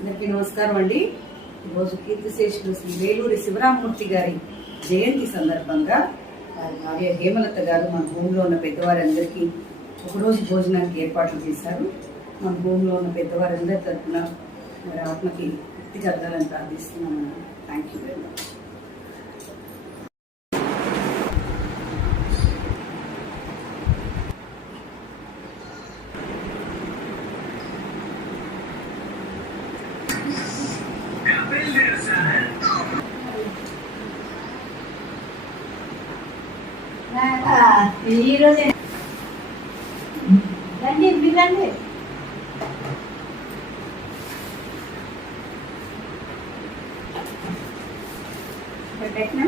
అందరికీ నమస్కారం అండి. ఈరోజు కీర్తిశేషులు శ్రీ వేలూరి శివరామమూర్తి గారి జయంతి సందర్భంగా వారి భార్య హేమలత గారు మన భూమిలో ఉన్న పెద్దవారందరికీ ఒకరోజు భోజనానికి ఏర్పాట్లు చేశారు. మన భూమిలో ఉన్న పెద్దవారందరి తరఫున వారి ఆత్మకి తృప్తి కలగాలని ప్రార్థిస్తున్నాను. Thank you very much. ఈరోజే రండి మీరు రండి. పెట్టినా